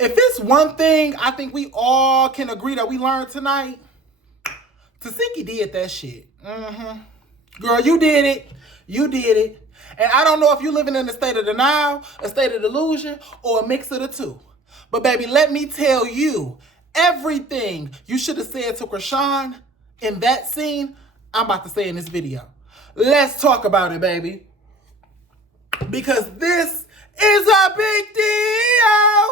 If it's one thing I think we all can agree that we learned tonight, Tasiki did that shit. Girl, you did it. You did it. And I don't know if you're living in a state of denial, a state of delusion, or a mix of the two. But baby, let me tell you, everything you should have said to Chrisean in that scene, I'm about to say in this video. Let's talk about it, baby. Because this is a big deal.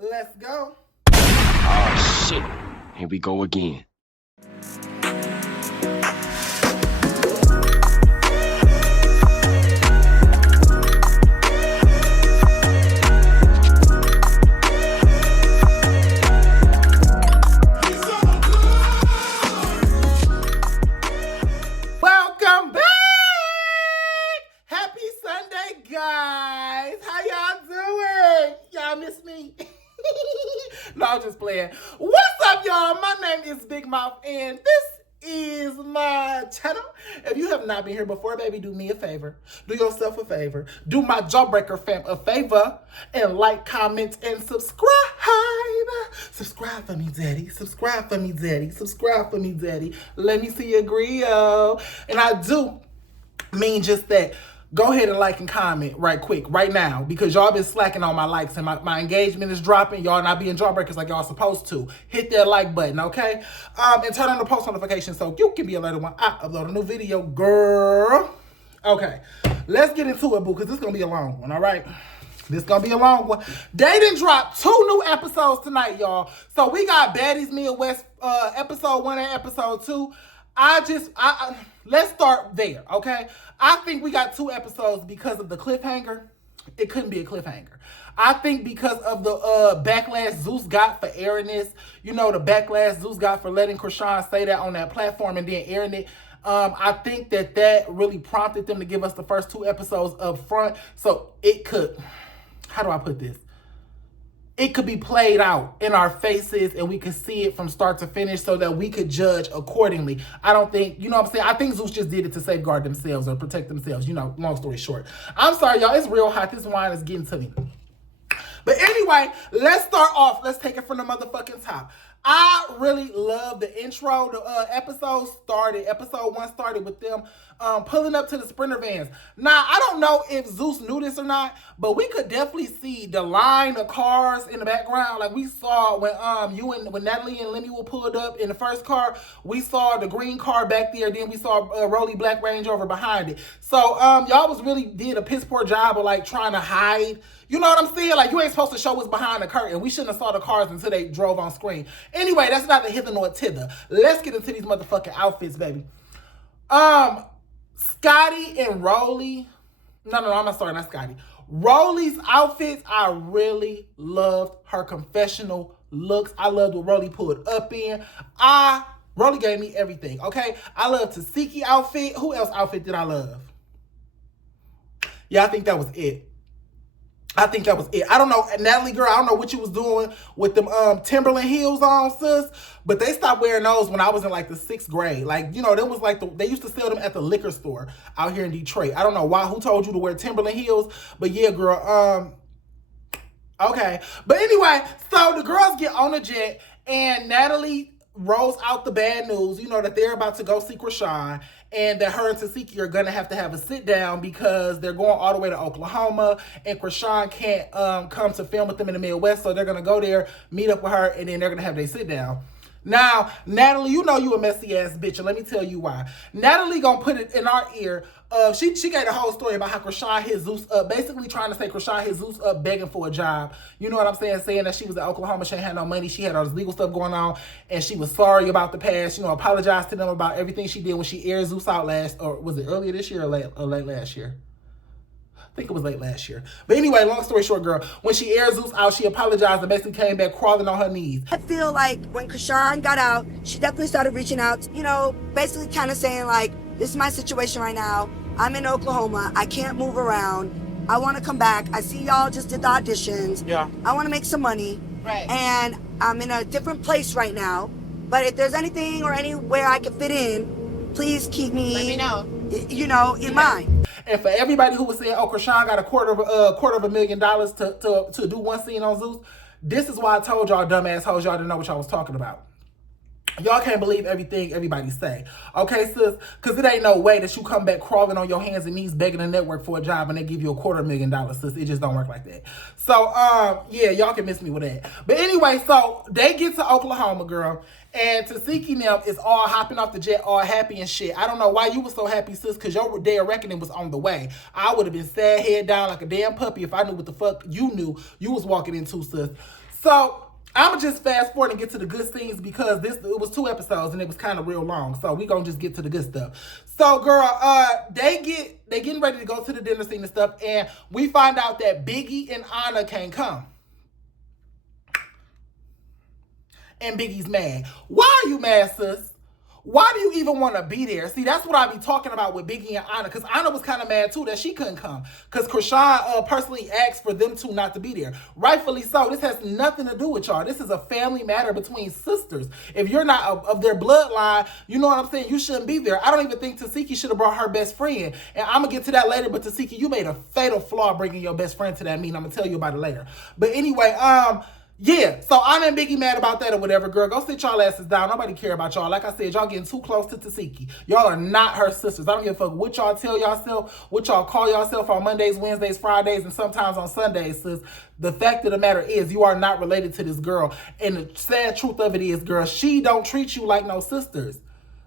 Let's go. Oh, shit. Here we go again. Welcome back. Happy Sunday, guys. How y'all doing? Y'all miss me? No, I'm just playing. What's up, y'all? My name is Big Mouth, and this is my channel. If you have not been here before, baby, do me a favor. Do yourself a favor. Do my Jawbreaker fam a favor and like, comment, and subscribe. Subscribe for me, daddy. Subscribe for me, daddy. Subscribe for me, daddy. Let me see your grill. And I do mean just that. Go ahead and like and comment right quick, right now, because y'all been slacking on my likes and my engagement is dropping. Y'all not being jawbreakers like y'all supposed to. Hit that like button, okay? And turn on the post notifications so you can be alerted when I upload a new video, girl. Okay, let's get into it, boo, because this is going to be a long one, all right? This gonna be a long one. They done dropped 2 new episodes tonight, y'all. So we got Baddies Midwest episode 1 and episode 2. Let's start there, okay? I think we got 2 episodes because of the cliffhanger. It couldn't be a cliffhanger. I think because of the backlash Zeus got for airing this, you know, the backlash Zeus got for letting Chrisean say that on that platform and then airing it. I think that really prompted them to give us the first 2 episodes up front. So it could, how do I put this? It could be played out in our faces and we could see it from start to finish so that we could judge accordingly. I don't think, you know what I'm saying? I think Zeus just did it to safeguard themselves or protect themselves, you know, long story short. I'm sorry, y'all. It's real hot. This wine is getting to me. But anyway, let's start off. Let's take it from the motherfucking top. I really love the intro. The episode 1 started with them pulling up to the Sprinter vans. Now, I don't know if Zeus knew this or not, but we could definitely see the line of cars in the background. Like we saw when Natalie and Lenny were pulled up in the first car, we saw the green car back there. Then we saw a Rolly Black Range Rover behind it. So y'all really did a piss poor job of like trying to hide. You know what I'm saying? Like, you ain't supposed to show us behind the curtain. We shouldn't have saw the cars until they drove on screen. Anyway, that's not the hither nor tither. Let's get into these motherfucking outfits, baby. Scotty and Rolly. No, I'm not sorry, not Scotty. Rolly's outfits, I really loved her confessional looks. I loved what Rolly pulled up in. Rolly gave me everything, okay? I love Tasiki outfit. Who else outfit did I love? Yeah, I think that was it. I don't know, Natalie, girl, I don't know what you was doing with them Timberland heels on, sis, but they stopped wearing those when I was in like the 6th grade. Like, you know, there was like they used to sell them at the liquor store out here in Detroit. I don't know who told you to wear Timberland heels, but yeah, girl, okay. But anyway, so the girls get on the jet and Natalie rolls out the bad news, you know, that they're about to go see Chrisean and that her and Tasiki are going to have a sit down because they're going all the way to Oklahoma and Chrisean can't come to film with them in the Midwest. So they're going to go there, meet up with her, and then they're going to have their sit down. Now, Natalie, you know you a messy ass bitch, and let me tell you why. Natalie gonna put it in our ear. She gave a whole story about how Chrisean hit Zeus up, basically trying to say Chrisean hit Zeus up begging for a job. You know what I'm saying? Saying that she was at Oklahoma, she ain't had no money, she had all this legal stuff going on, and she was sorry about the past, you know, apologized to them about everything she did when she aired Zeus out was it earlier this year or late last year? I think it was late last year. But anyway, long story short, girl, when she aired Zeus out, she apologized and basically came back crawling on her knees. I feel like when Chrisean got out, she definitely started reaching out, you know, basically kind of saying like, this is my situation right now. I'm in Oklahoma. I can't move around. I want to come back. I see y'all just did the auditions. Yeah. I want to make some money. Right. And I'm in a different place right now. But if there's anything or anywhere I can fit in, please keep me, let me know, you know, in mind. And for everybody who was saying, oh, Chrisean got a quarter of $1 million to do one scene on Zeus, This is why I told y'all, dumbass hoes, y'all didn't know what y'all was talking about. Y'all can't believe everything everybody say. Okay, sis? Because it ain't no way that you come back crawling on your hands and knees begging the network for a job and they give you $250,000, sis. It just don't work like that. So, yeah, y'all can miss me with that. But anyway, so they get to Oklahoma, girl. And Tasiki and them is all hopping off the jet, all happy and shit. I don't know why you was so happy, sis, because your day of reckoning was on the way. I would have been sad, head down like a damn puppy if I knew what the fuck you knew you was walking into, sis. So I'ma just fast forward and get to the good scenes because it was 2 episodes and it was kind of real long. So we gonna just get to the good stuff. So girl, they getting ready to go to the dinner scene and stuff, and we find out that Biggie and Anna can't come. And Biggie's mad. Why are you mad, sis? Why do you even want to be there? See, that's what I be talking about with Biggie and Anna, because Anna was kind of mad too that she couldn't come, because Chrisean personally asked for them two not to be there. Rightfully so. This has nothing to do with y'all. This is a family matter between sisters. If you're not of their bloodline, you know what I'm saying, you shouldn't be there. I don't even think Tasiki should have brought her best friend. And I'm going to get to that later, but Tasiki, you made a fatal flaw bringing your best friend to that meeting. I'm going to tell you about it later. But anyway, yeah, so Anna and Biggie mad about that or whatever, girl. Go sit y'all asses down. Nobody care about y'all. Like I said, y'all getting too close to Tasiki. Y'all are not her sisters. I don't give a fuck what y'all tell yourself, what y'all call yourself on Mondays, Wednesdays, Fridays, and sometimes on Sundays, sis. The fact of the matter is you are not related to this girl. And the sad truth of it is, girl, she don't treat you like no sisters.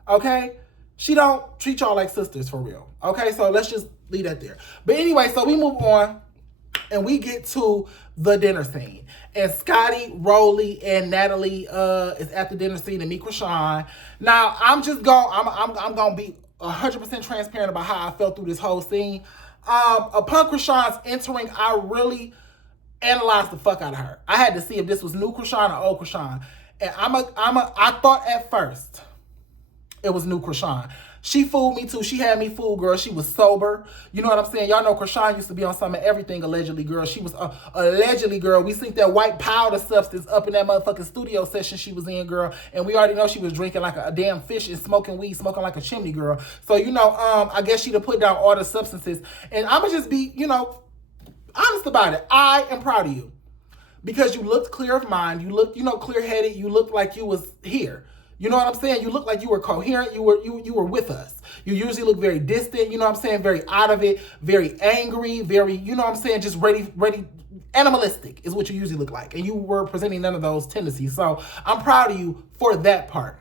Okay? She don't treat y'all like sisters for real. Okay? So let's just leave that there. But anyway, so we move on. And we get to the dinner scene. And Scotty, Rolly, and Natalie is at the dinner scene and meet Chrisean. Now, I'm gonna be 100% transparent about how I felt through this whole scene. Upon Chrisean's entering, I really analyzed the fuck out of her. I had to see if this was new Chrisean or old Chrisean. And I thought at first it was new Chrisean. She fooled me too. She had me fooled, girl. She was sober. You know what I'm saying? Y'all know Chrisean used to be on some of everything, allegedly, girl. She was allegedly, girl. We seen that white powder substance up in that motherfucking studio session she was in, girl. And we already know she was drinking like a damn fish and smoking weed, smoking like a chimney, girl. So, you know, I guess she'd have put down all the substances. And I'ma just be, you know, honest about it. I am proud of you. Because you looked clear of mind. You looked, you know, clear-headed. You looked like you was here. You know what I'm saying? You look like you were coherent. You were with us. You usually look very distant. You know what I'm saying? Very out of it. Very angry. Very, you know what I'm saying? Just ready. Animalistic is what you usually look like. And you were presenting none of those tendencies. So I'm proud of you for that part.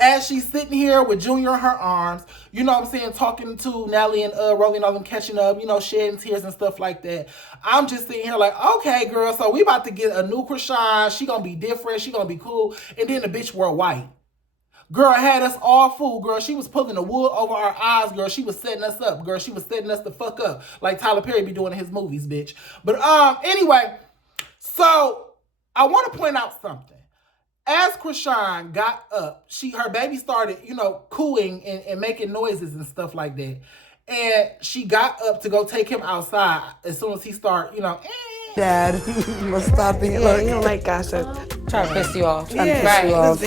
As she's sitting here with Junior in her arms, you know what I'm saying, talking to Natalie and Rolling all them catching up, you know, shedding tears and stuff like that. I'm just sitting here like, okay, girl, so we about to get a new Chrisean. She gonna be different. She gonna be cool. And then the bitch wore white. Girl had us all fooled, girl. She was pulling the wool over our eyes, girl. She was setting us up, girl. She was setting us the fuck up like Tyler Perry be doing in his movies, bitch. But anyway, so I want to point out something. As Chrisean got up, her baby started, you know, cooing and making noises and stuff like that. And she got up to go take him outside as soon as he started, you know. Dad, you must stop being like, you don't like gossip. Trying to piss you off. Trying to piss you off.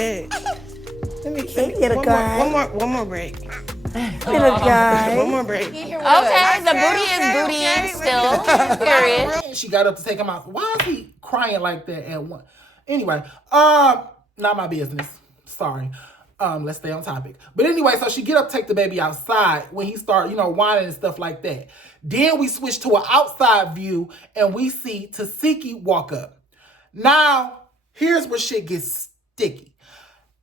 Let me little guy. One more break. Little guy. One more break. Okay, the booty is bootying still. Period. And she got up to take him out. Why is he crying like that at one? Anyway, not my business. Sorry. Let's stay on topic. But anyway, so she get up, take the baby outside when he start, you know, whining and stuff like that. Then we switch to an outside view and we see Tasiki walk up. Now, here's where shit gets sticky.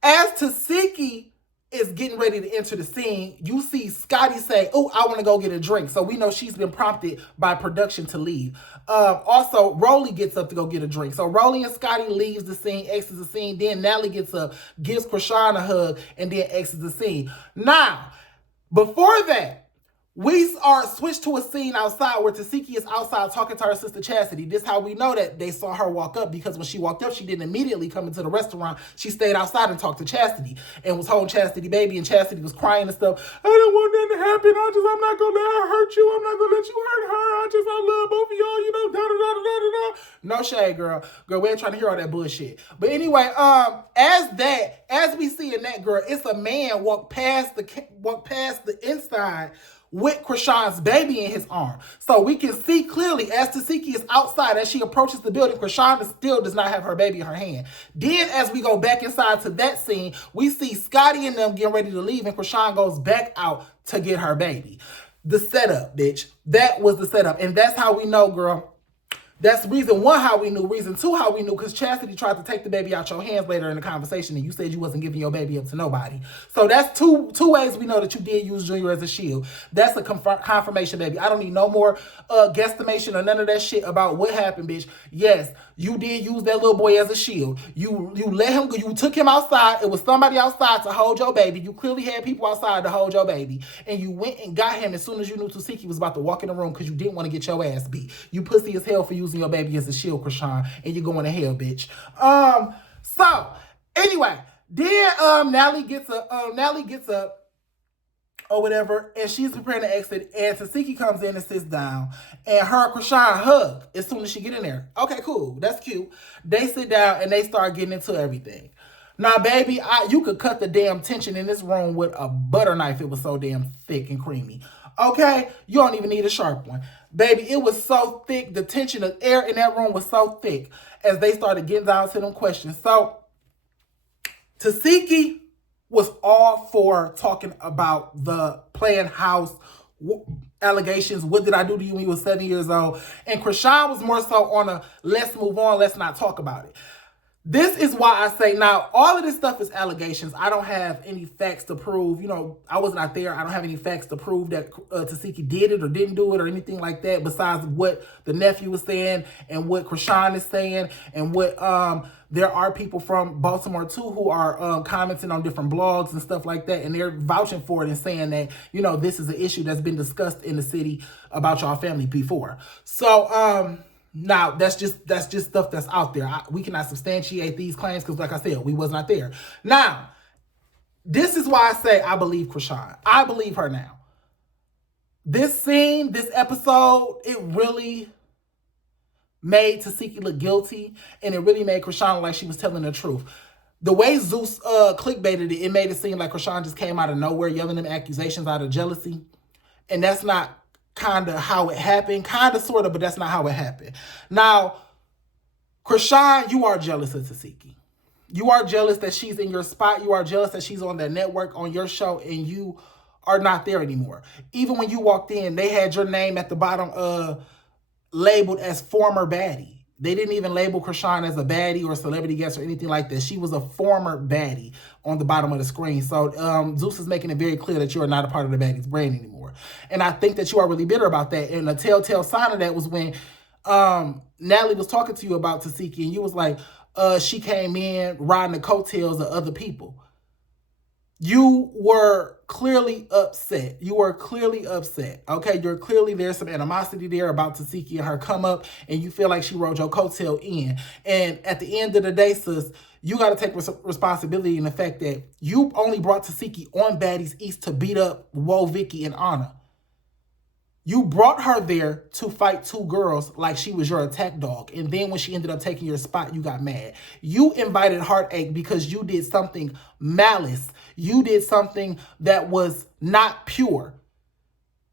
As Tasiki is getting ready to enter the scene, you see Scotty say, oh, I want to go get a drink. So we know she's been prompted by production to leave. Also, Rolly gets up to go get a drink. So Rolly and Scotty leaves the scene, exits the scene. Then Natalie gets up, gives Chrisean a hug, and then exits the scene. Now, before that, we are switched to a scene outside where Tasiki is outside talking to her sister Chastity. This is how we know that they saw her walk up, because when she walked up, she didn't immediately come into the restaurant. She stayed outside and talked to Chastity and was holding Chastity baby, and Chastity was crying and stuff. I don't want that to happen. I'm not going to let her hurt you. I'm not going to let you hurt her. I love both of y'all, you know, da-da-da-da-da-da. No shade, girl. Girl, we ain't trying to hear all that bullshit. But anyway, as we see in that, girl, it's a man walk past the inside with Chrisean's baby in his arm. So we can see clearly as Tasiki is outside, as she approaches the building, Chrisean still does not have her baby in her hand. Then as we go back inside to that scene, we see Scotty and them getting ready to leave, and Chrisean goes back out to get her baby. The setup, bitch. That was the setup. And that's how we know, girl. That's reason one, how we knew. Reason two, how we knew, because Chastity tried to take the baby out your hands later in the conversation, and you said you wasn't giving your baby up to nobody. So that's two ways we know that you did use Junior as a shield. That's a confirmation, baby. I don't need no more guesstimation or none of that shit about what happened, bitch. Yes, you did use that little boy as a shield. You let him go. You took him outside. It was somebody outside to hold your baby. You clearly had people outside to hold your baby. And you went and got him as soon as you knew Tasiki was about to walk in the room because you didn't want to get your ass beat. You pussy as hell for using your baby as a shield, Chrisean. And you're going to hell, bitch. So, anyway, then Nally gets up or whatever, and she's preparing to exit, and Tasiki comes in and sits down, and her and Chrisean hug as soon as she get in there. Okay, cool. That's cute. They sit down, and they start getting into everything. Now, baby, you could cut the damn tension in this room with a butter knife. It was so damn thick and creamy. Okay? You don't even need a sharp one. Baby, it was so thick. The tension of air in that room was so thick as they started getting down to them questions. So, Tasiki was all for talking about the playing house allegations. What did I do to you when you were 7 years old? And Chrisean was more so on a let's move on, let's not talk about it. This is why I say now, all of this stuff is allegations. I don't have any facts to prove. You know, I was not there. I don't have any facts to prove that Tasiki did it or didn't do it or anything like that, besides what the nephew was saying and what Chrisean is saying and what there are people from Baltimore too who are commenting on different blogs and stuff like that, and they're vouching for it and saying that, you know, this is an issue that's been discussed in the city about y'all family before. So, now, that's just stuff that's out there. We cannot substantiate these claims because, like I said, we was not there. Now, this is why I say I believe Chrisean. I believe her now. This scene, this episode, it really made Tasiki look guilty, and it really made Chrisean look like she was telling the truth. The way Zeus clickbaited it, it made it seem like Chrisean just came out of nowhere yelling them accusations out of jealousy, and that's not kind of how it happened. Kind of, sort of, but that's not how it happened. Now, Chrisean, you are jealous of Tasiki. You are jealous that she's in your spot. You are jealous that she's on that network, on your show, and you are not there anymore. Even when you walked in, they had your name at the bottom labeled as former baddie. They didn't even label Chrisean as a baddie or a celebrity guest or anything like that. She was a former baddie on the bottom of the screen. So Zeus is making it very clear that you are not a part of the Baddies brand anymore. And I think that you are really bitter about that. And a telltale sign of that was when Natalie was talking to you about Tasiki, and you was like, she came in riding the coattails of other people. You were clearly upset. You were clearly upset. Okay, you're clearly, there's some animosity there about Tasiki and her come up, and you feel like she rode your coattail in. And at the end of the day, sis, you got to take responsibility in the fact that you only brought Tasiki on Baddies East to beat up Woe, Vicky, and Anna. You brought her there to fight two girls like she was your attack dog. And then when she ended up taking your spot, you got mad. You invited heartache because you did something malice. You did something that was not pure.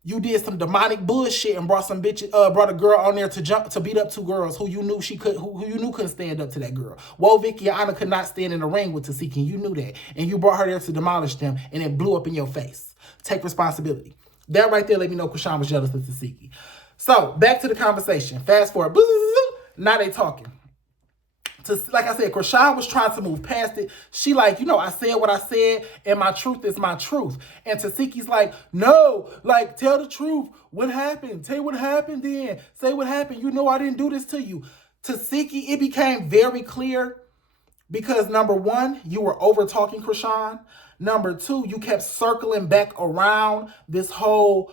You did some demonic bullshit and brought some bitch, brought a girl on there to beat up two girls who you knew who you knew couldn't stand up to that girl. Woe, Vicky, and Anna could not stand in the ring with Tasiki, and you knew that. And you brought her there to demolish them, and it blew up in your face. Take responsibility. That right there let me know Chrisean was jealous of Tasiki. So, back to the conversation. Fast forward. Now they talking. Like I said, Chrisean was trying to move past it. She like, you know, I said what I said, and my truth is my truth. And Tasiki's like, no, like, tell the truth. What happened? Tell what happened then. Say what happened. You know I didn't do this to you. Tasiki, it became very clear because, number one, you were over-talking Chrisean. Number two, you kept circling back around this whole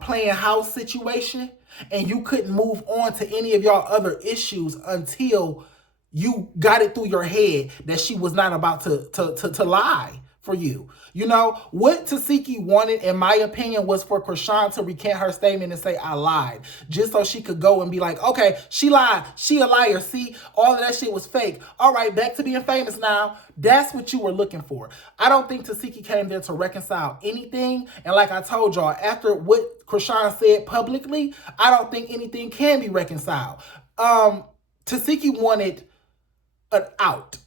playing house situation, and you couldn't move on to any of y'all other issues until you got it through your head that she was not about to lie for you. You know, what Tasiki wanted, in my opinion, was for Chrisean to recant her statement and say, I lied. Just so she could go and be like, okay, she lied. She a liar. See, all of that shit was fake. All right, back to being famous now. That's what you were looking for. I don't think Tasiki came there to reconcile anything. And like I told y'all, after what Chrisean said publicly, I don't think anything can be reconciled. Tasiki wanted an out.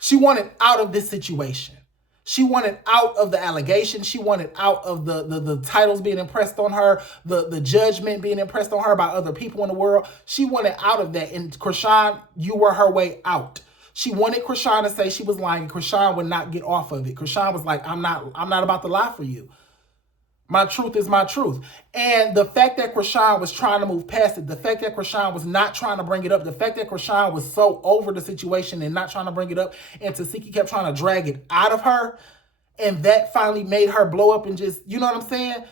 She wanted out of this situation. She wanted out of the allegation. She wanted out of the titles being impressed on her, the judgment being impressed on her by other people in the world. She wanted out of that. And Chrisean, you were her way out. She wanted Chrisean to say she was lying. Chrisean would not get off of it. Chrisean was like, I'm not about to lie for you. My truth is my truth. And the fact that Chrisean was trying to move past it, the fact that Chrisean was not trying to bring it up, the fact that Chrisean was so over the situation and not trying to bring it up, and Tasiki kept trying to drag it out of her, and that finally made her blow up and just, you know what I'm saying,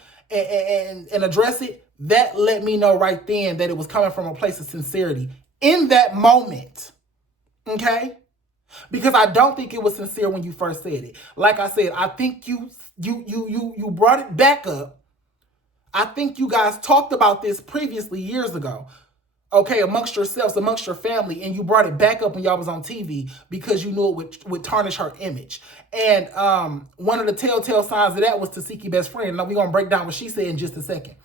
and address it, that let me know right then that it was coming from a place of sincerity in that moment, okay? Because I don't think it was sincere when you first said it. Like I said, I think you brought it back up. I think you guys talked about this previously years ago. Okay, amongst yourselves, amongst your family, and you brought it back up when y'all was on TV because you knew it would tarnish her image. And one of the telltale signs of that was Tasiki best friend. Now we're gonna break down what she said in just a second.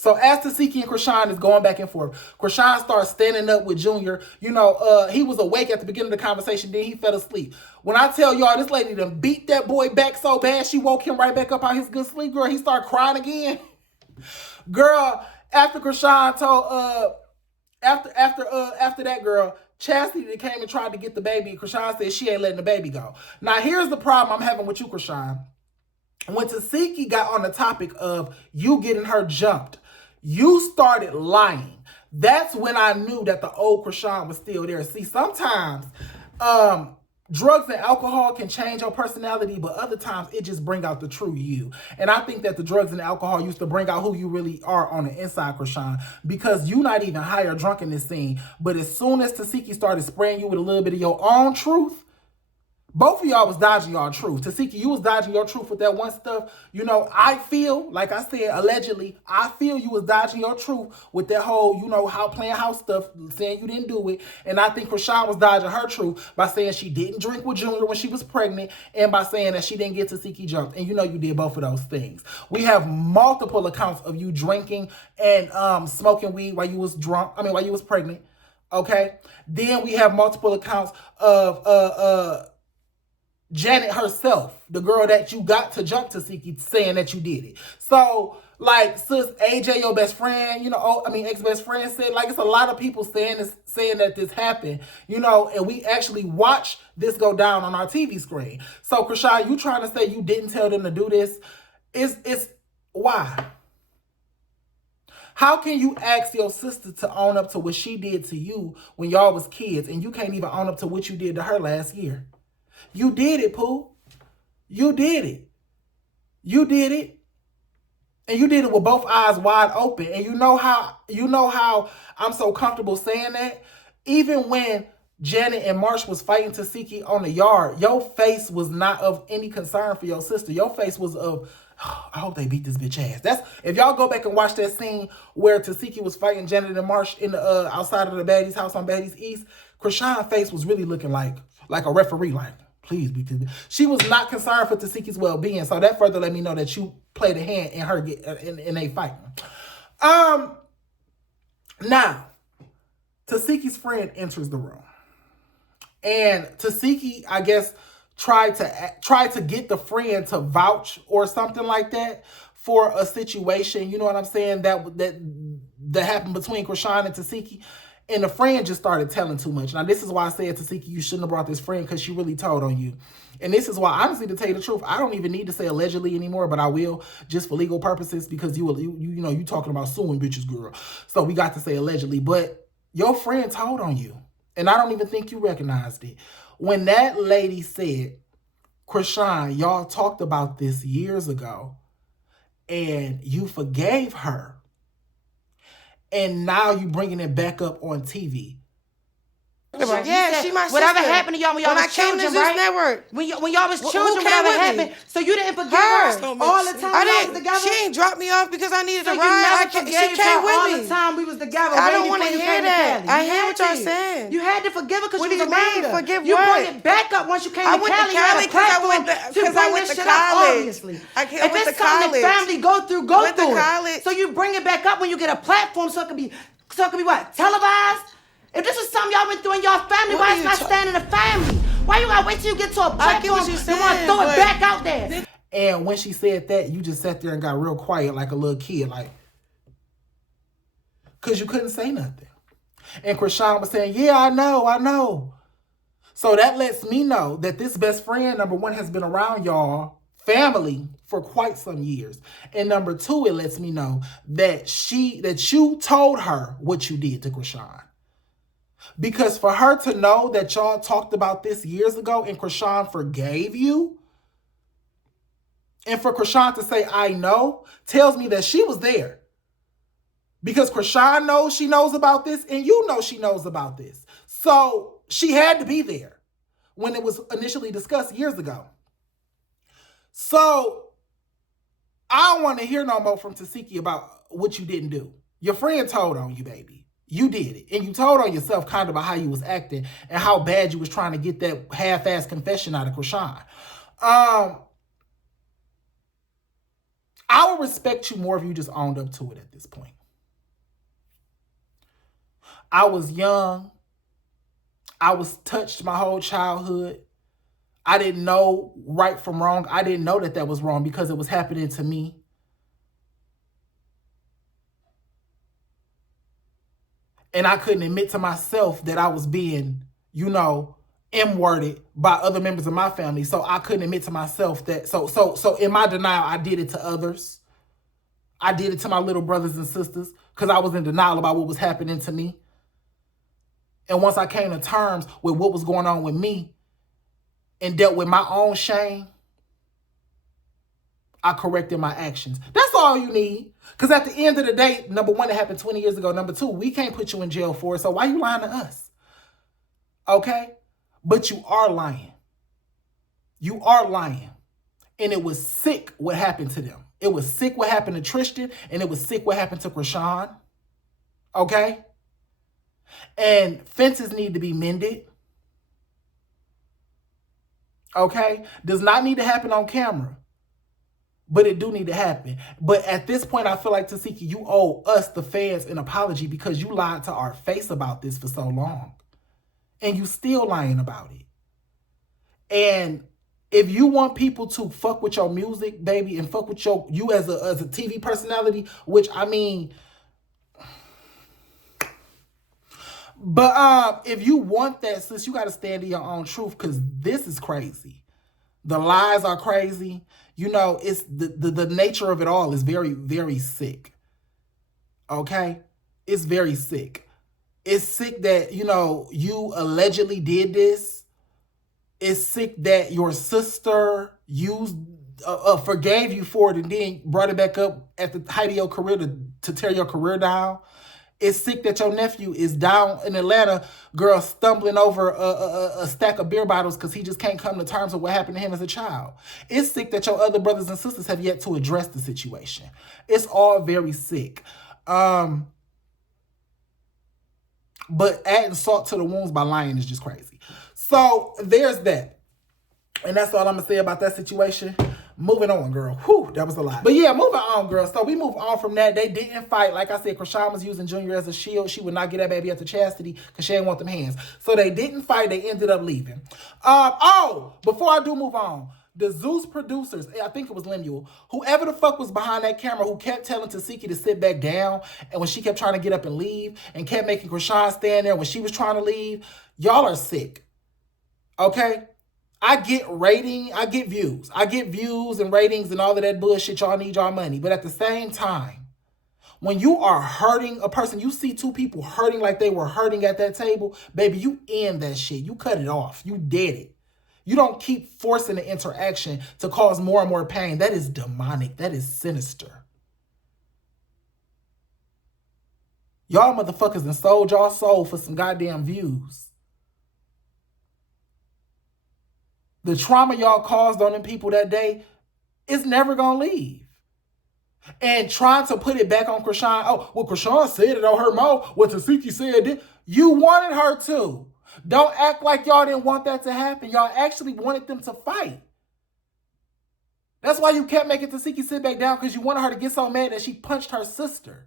So as Tasiki and Chrisean is going back and forth, Chrisean starts standing up with Junior. You know, he was awake at the beginning of the conversation, then he fell asleep. When I tell y'all, this lady done beat that boy back so bad, she woke him right back up out his good sleep, girl. He started crying again. Girl, after Chrisean told, after that girl, Chastity came and tried to get the baby. Chrisean said she ain't letting the baby go. Now, here's the problem I'm having with you, Chrisean. When Tasiki got on the topic of you getting her jumped, you started lying. That's when I knew that the old Chrisean was still there. See, sometimes drugs and alcohol can change your personality, but other times it just bring out the true you. And I think that the drugs and alcohol used to bring out who you really are on the inside, Chrisean, because you not even high or drunk in this scene. But as soon as Tasiki started spraying you with a little bit of your own truth, both of y'all was dodging y'all truth. Tasiki, you was dodging your truth with that one stuff. You know, I feel, like I said, allegedly, I feel you was dodging your truth with that whole, you know, how playing house stuff, saying you didn't do it. And I think Chrisean was dodging her truth by saying she didn't drink with Junior when she was pregnant, and by saying that she didn't get Tasiki jumped. And you know you did both of those things. We have multiple accounts of you drinking and smoking weed while you was while you was pregnant. Okay? Then we have multiple accounts of Janet herself, the girl that you got to jump Tasiki, saying that you did it. So, like, sis AJ, your best friend, you know, ex-best friend said, like, it's a lot of people saying that this happened, you know, and we actually watched this go down on our TV screen. So, Chrisean, you trying to say you didn't tell them to do this? It's why? How can you ask your sister to own up to what she did to you when y'all was kids, and you can't even own up to what you did to her last year? You did it, Pooh. You did it. You did it. And you did it with both eyes wide open. And you know how I'm so comfortable saying that? Even when Janet and Marsh was fighting Tasiki on the yard, your face was not of any concern for your sister. Your face was of, oh, I hope they beat this bitch ass. That's, if y'all go back and watch that scene where Tasiki was fighting Janet and Marsh in the outside of the Baddies house on Baddies East, Chrisean's face was really looking like a referee, like, please be. She was not concerned for Tasiki's well-being, so that further let me know that you played a hand in her in a fight. Now, Tasiki's friend enters the room, and Tasiki, I guess, tried to get the friend to vouch or something like that for a situation. You know what I'm saying? That happened between Chrisean and Tasiki. And the friend just started telling too much. Now, this is why I said, Tasiki, you shouldn't have brought this friend, because she really told on you. And this is why, honestly, to tell you the truth, I don't even need to say allegedly anymore, but I will, just for legal purposes, because you know, you talking about suing bitches, girl. So we got to say allegedly. But your friend told on you. And I don't even think you recognized it. When that lady said, Chrisean, y'all talked about this years ago, and you forgave her, and now you bringing it back up on TV. Network. You Yeah, said she my whatever sister. happened to y'all when y'all When I was came to children, Zeus right? Network. When y'all was Who children, came whatever with me? happened. So you didn't forgive Her. her all the time I y'all was didn't. together? She ain't dropped me off because I needed So a you ride. never She forgave came her with all me. the time we was together. I way don't before wanna you hear came to that. Cali. I You hear had what y'all to. saying. You had to forgive her because What she do was you around mean? her. Forgive you what? brought it back up once you came I to went to Cali. You had Cali a 'cause I platform went to- to 'cause I bring went this to shit up, college. obviously. I If went it's to something college. that family go through, Went to through it. college. So you bring it back up when you get a platform so it can be what? Televised? If this is something y'all went through in y'all family, What why are it's you not ta- staying in the family? Why you gotta wait till you get to a I get platform what you're you want to saying, throw it but- back out there? And when she said that, you just sat there and got real quiet like a little kid, like, because you couldn't say nothing. And Chrisean was saying, yeah, I know. So that lets me know that this best friend, number one, has been around y'all family for quite some years. And number two, it lets me know that you told her what you did to Chrisean. Because for her to know that y'all talked about this years ago and Chrisean forgave you, and for Chrisean to say, I know, tells me that she was there. Because Chrisean knows she knows about this, and you know she knows about this. So she had to be there when it was initially discussed years ago. So I don't want to hear no more from Tasiki about what you didn't do. Your friend told on you, baby. You did it. And you told on yourself kind of about how you was acting and how bad you was trying to get that half-assed confession out of Chrisean. I would respect you more if you just owned up to it at this point. I was young. I was touched my whole childhood. I didn't know right from wrong. I didn't know that was wrong because it was happening to me. And I couldn't admit to myself that I was being, M-worded by other members of my family. So I couldn't admit to myself that. So in my denial, I did it to others. I did it to my little brothers and sisters because I was in denial about what was happening to me. And once I came to terms with what was going on with me and dealt with my own shame, I corrected my actions. That's all you need. Because at the end of the day, number one, it happened 20 years ago. Number two, we can't put you in jail for it. So why you lying to us? Okay? But you are lying. You are lying. And it was sick what happened to them. It was sick what happened to Tristan. And it was sick what happened to Chrisean. Okay? And fences need to be mended. Okay? Does not need to happen on camera. But it do need to happen. But at this point, I feel like, Tasiki, you owe us, the fans, an apology because you lied to our face about this for so long. And you still lying about it. And if you want people to fuck with your music, baby, and fuck with you as a TV personality, which I mean... But if you want that, sis, you got to stand in your own truth because this is crazy. The lies are crazy. It's the nature of it all is very, very sick. Okay? It's very sick. It's sick that, you allegedly did this. It's sick that your sister forgave you for it and then brought it back up at the height of your career to tear your career down. It's sick that your nephew is down in Atlanta, girl, stumbling over a stack of beer bottles because he just can't come to terms with what happened to him as a child. It's sick that your other brothers and sisters have yet to address the situation. It's all very sick. But adding salt to the wounds by lying is just crazy. So there's that. And that's all I'm going to say about that situation. Moving on, girl. Whew, that was a lot. But yeah, moving on, girl. So we move on from that. They didn't fight. Like I said, Chrisean was using Junior as a shield. She would not get that baby after chastity because she didn't want them hands. So they didn't fight. They ended up leaving. Before I do move on, the Zeus producers, I think it was Lemuel, whoever the fuck was behind that camera who kept telling Tasiki to sit back down and when she kept trying to get up and leave and kept making Chrisean stand there when she was trying to leave, y'all are sick. Okay? I get views. I get views and ratings and all of that bullshit. Y'all need y'all money. But at the same time, when you are hurting a person, you see two people hurting like they were hurting at that table, baby, you end that shit. You cut it off. You did it. You don't keep forcing the interaction to cause more and more pain. That is demonic. That is sinister. Y'all motherfuckers done sold y'all soul for some goddamn views. the trauma y'all caused on them people that day is never gonna leave. And trying to put it back on Chrisean, oh, well, Chrisean said it on her mouth, what Tasiki said did. You wanted her to. Don't act like y'all didn't want that to happen. Y'all actually wanted them to fight. That's why you kept making Tasiki sit back down, because you wanted her to get so mad that she punched her sister.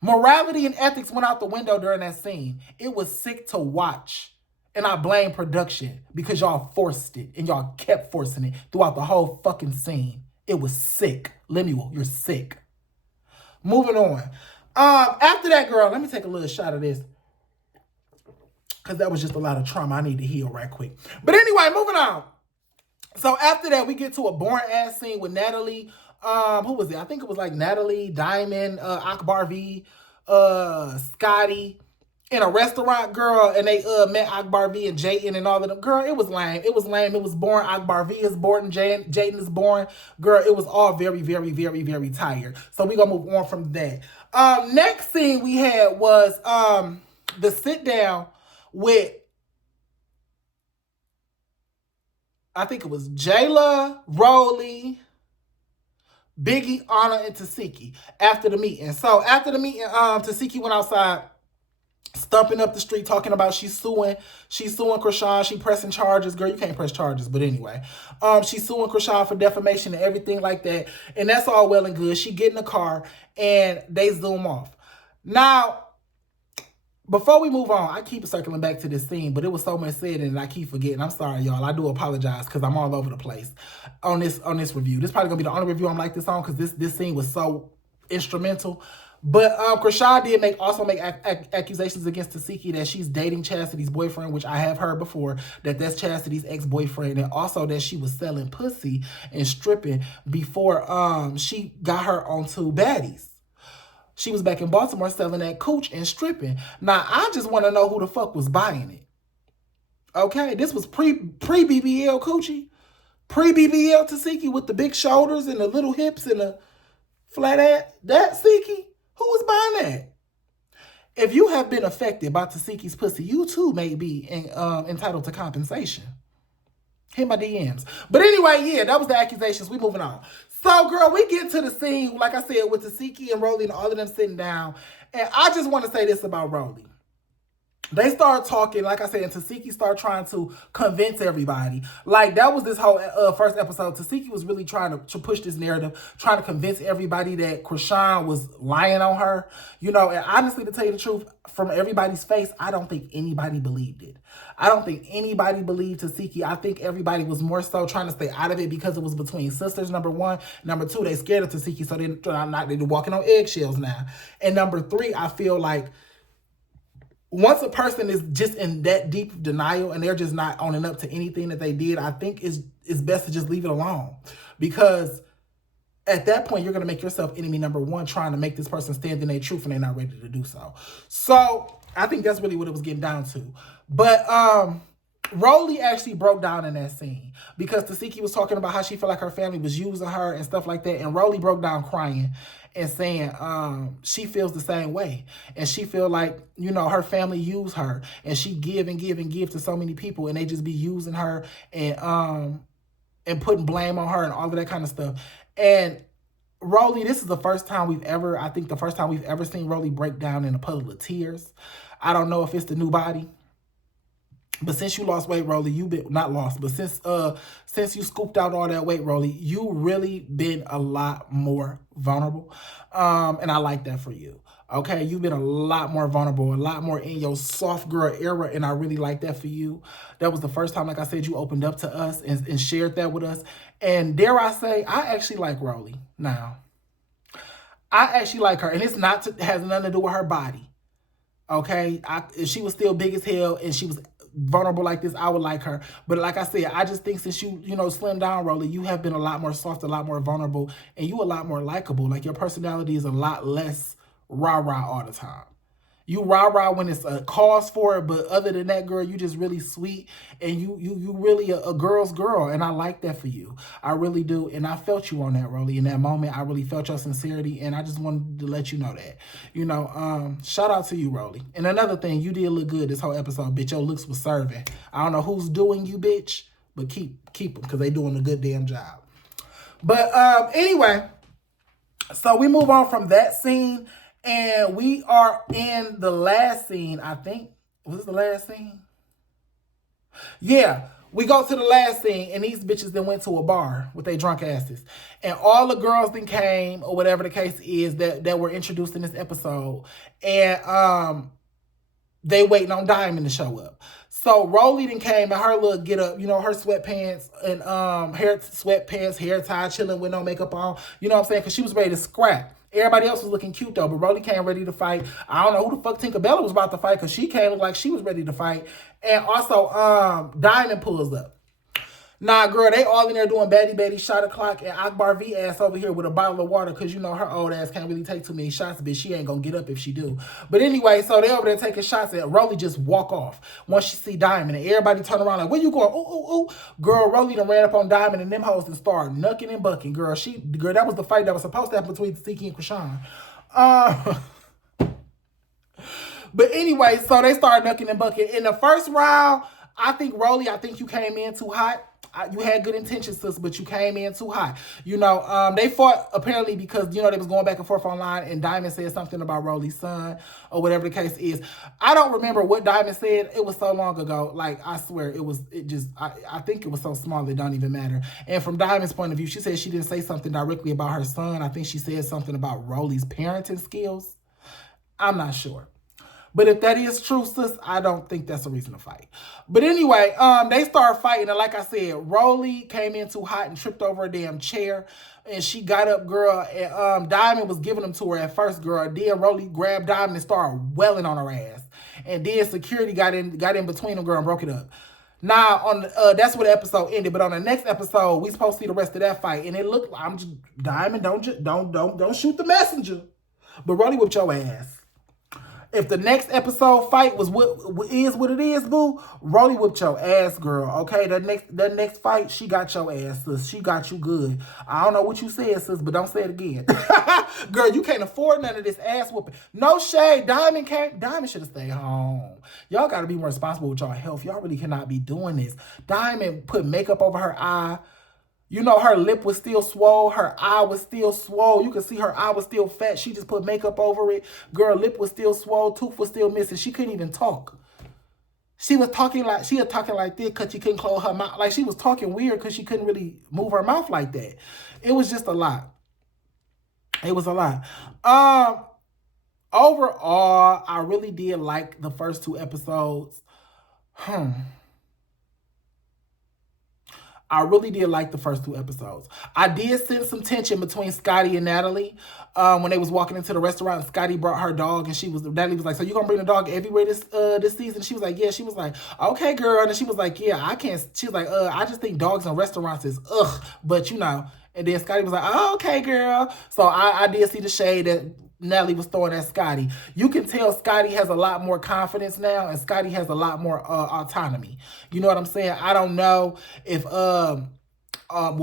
Morality and ethics went out the window during that scene. It was sick to watch. And I blame production because y'all forced it and y'all kept forcing it throughout the whole fucking scene. It was sick. Lemuel, you're sick. Moving on. After that, girl, let me take a little shot of this, because that was just a lot of trauma I need to heal right quick. But anyway, moving on. So after that, we get to a boring ass scene with Natalie. Who was it? I think it was like Natalie, Diamond, Akbar V, Scotty, in a restaurant, girl, and they met Akbar V and Jayden and all of them. Girl, it was lame. It was lame. It was boring. Akbar V is boring. Jayden is boring. Girl, it was all very, very, very, very tired. So we're going to move on from that. Next scene we had was the sit down with, I think it was Jayla, Rolly, Biggie, Anna, and Tasiki after the meeting. So after the meeting, Tasiki went outside, stumping up the street, talking about she's suing Chrisean. She pressing charges. Girl, you can't press charges, but anyway. She's suing Chrisean for defamation and everything like that. And that's all well and good. She get in the car and they zoom off. Now, before we move on, I keep circling back to this scene, but it was so much said and I keep forgetting. I'm sorry, y'all. I do apologize because I'm all over the place on this review. This is probably gonna be the only review I'm like this on, because this scene was so instrumental. But Chrisean did also make accusations against Tasiki that she's dating Chastity's boyfriend, which I have heard before, that's Chastity's ex-boyfriend, and also that she was selling pussy and stripping before she got her onto Baddies. She was back in Baltimore selling that cooch and stripping. Now, I just want to know who the fuck was buying it. Okay, this was pre-BBL coochie. Pre-BBL Tasiki with the big shoulders and the little hips and the flat ass. That Tasiki? Who was buying that? If you have been affected by Tasiki's pussy, you too may be entitled to compensation. Hit my DMs. But anyway, yeah, that was the accusations. We moving on. So, girl, we get to the scene, like I said, with Tasiki and Rolly and all of them sitting down. And I just want to say this about Rolly. They start talking, like I said, and Tasiki started trying to convince everybody. Like, that was this whole first episode. Tasiki was really trying to push this narrative, trying to convince everybody that Chrisean was lying on her. You know, and honestly, to tell you the truth, from everybody's face, I don't think anybody believed it. I don't think anybody believed Tasiki. I think everybody was more so trying to stay out of it because it was between sisters, number one. Number two, they scared of Tasiki, so they're walking on eggshells now. And number three, I feel like once a person is just in that deep denial and they're just not owning up to anything that they did, I think it's best to just leave it alone. Because at that point, you're going to make yourself enemy number one, trying to make this person stand in their truth and they're not ready to do so. So I think that's really what it was getting down to. But Rolly actually broke down in that scene because Tasiki was talking about how she felt like her family was using her and stuff like that. And Rolly broke down crying and saying she feels the same way. And she feel like, you know, her family use her and she give and give and give to so many people and they just be using her and putting blame on her and all of that kind of stuff. And Rolly, this is the first time we've ever seen Rolly break down in a puddle of tears. I don't know if it's the new body. But since you lost weight, Rolly, you been not lost, but since you scooped out all that weight, Rolly, you really been a lot more vulnerable. And I like that for you. Okay, you've been a lot more vulnerable, a lot more in your soft girl era, and I really like that for you. That was the first time, like I said, you opened up to us and shared that with us. And dare I say, I actually like Rolly now. I actually like her, and it's not has nothing to do with her body. Okay, if she was still big as hell and she was vulnerable like this, I would like her. But like I said, I just think since you slimmed down, Rolly, you have been a lot more soft, a lot more vulnerable, and you a lot more likable. Like your personality is a lot less rah-rah all the time. You rah-rah when it's a cause for it, but other than that, girl, you just really sweet, and you really a girl's girl, and I like that for you. I really do, and I felt you on that, Rolly. In that moment, I really felt your sincerity, and I just wanted to let you know that. You know, shout out to you, Rolly. And another thing, you did look good this whole episode, bitch. Your looks was serving. I don't know who's doing you, bitch, but keep them, because they doing a good damn job. But anyway, so we move on from that scene, and we are in the last scene, I think. Was this the last scene? Yeah, we go to the last scene, and these bitches then went to a bar with their drunk asses. And all the girls then came, or whatever the case is, that were introduced in this episode. And they waiting on Diamond to show up. So Rolly then came in her little get up, you know, her sweatpants and hair tie, chilling with no makeup on. You know what I'm saying? Because she was ready to scrap. Everybody else was looking cute though, but Rolly came ready to fight. I don't know who the fuck Tinkerbella was about to fight, because she came look like she was ready to fight. And also, Diamond pulls up. Nah, girl, they all in there doing Baddy shot o'clock, and Akbar V ass over here with a bottle of water, because you know her old ass can't really take too many shots, bitch. She ain't gonna get up if she do. But anyway, so they over there taking shots, and Rolly just walk off once she see Diamond, and everybody turn around like, where you going? Ooh, ooh, ooh. Girl, Rolly done ran up on Diamond and them hoes and started knucking and bucking. Girl, that was the fight that was supposed to happen between Tiki and Chrisean. But anyway, so they started knucking and bucking. In the first round, I think you came in too hot. You had good intentions, sis, but you came in too hot. You know, they fought apparently because, you know, they was going back and forth online, and Diamond said something about Rolly's son or whatever the case is. I don't remember what Diamond said. It was so long ago. Like, I swear, I think it was so small it don't even matter. And from Diamond's point of view, she said she didn't say something directly about her son. I think she said something about Rolly's parenting skills. I'm not sure. But if that is true, sis, I don't think that's a reason to fight. But anyway, they started fighting. And like I said, Rolly came in too hot and tripped over a damn chair. And she got up, girl. And Diamond was giving them to her at first, girl. Then Rolly grabbed Diamond and started welling on her ass. And then security got in between them, girl, and broke it up. Now, that's where the episode ended. But on the next episode, we supposed to see the rest of that fight. And it looked, Diamond, don't shoot the messenger. But Rolly whipped your ass. If the next episode fight was what it is, boo, Rolly whipped your ass, girl. Okay, that next fight, she got your ass, sis. She got you good. I don't know what you said, sis, but don't say it again. Girl, you can't afford none of this ass whooping. No shade. Diamond should have stayed home. Y'all got to be more responsible with y'all health. Y'all really cannot be doing this. Diamond put makeup over her eye. You know, her lip was still swole. Her eye was still swole. You could see her eye was still fat. She just put makeup over it. Girl, lip was still swole. Tooth was still missing. She couldn't even talk. She was talking like this because she couldn't close her mouth. Like, she was talking weird because she couldn't really move her mouth like that. It was just a lot. It was a lot. Overall, I really did like the first two episodes. I really did like the first two episodes. I did sense some tension between Scotty and Natalie when they was walking into the restaurant, and Scotty brought her dog, and Natalie was like, so you gonna bring the dog everywhere this season? She was like, yeah. She was like, okay, girl. And she was like, yeah, I can't. She was like, I just think dogs in restaurants is ugh. But you know. And then Scotty was like, oh, okay, girl. So I did see the shade that Natalie was throwing at Scotty. You can tell Scotty has a lot more confidence now, and Scotty has a lot more autonomy. You know what I'm saying? I don't know if well,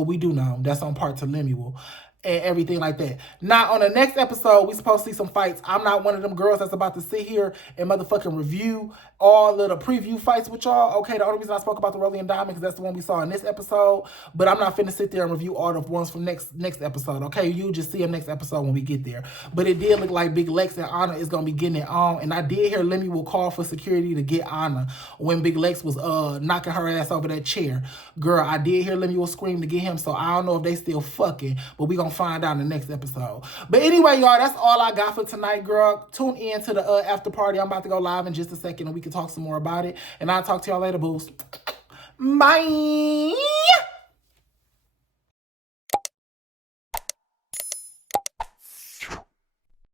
we do know that's on part to Lemuel and everything like that. Now, on the next episode, we supposed to see some fights. I'm not one of them girls that's about to sit here and motherfucking review all of the preview fights with y'all. Okay, the only reason I spoke about the Rolly and Diamond because that's the one we saw in this episode. But I'm not finna sit there and review all the ones from next episode. Okay, you just see them next episode when we get there. But it did look like Big Lex and Anna is gonna be getting it on. And I did hear Lemuel call for security to get Anna when Big Lex was knocking her ass over that chair. Girl, I did hear Lemuel scream to get him. So I don't know if they still fucking, but we gonna find out in the next episode. But anyway, y'all, that's all I got for tonight, girl. Tune in to the after party. I'm about to go live in just a second and we can talk some more about it. And I'll talk to y'all later, boos. Bye.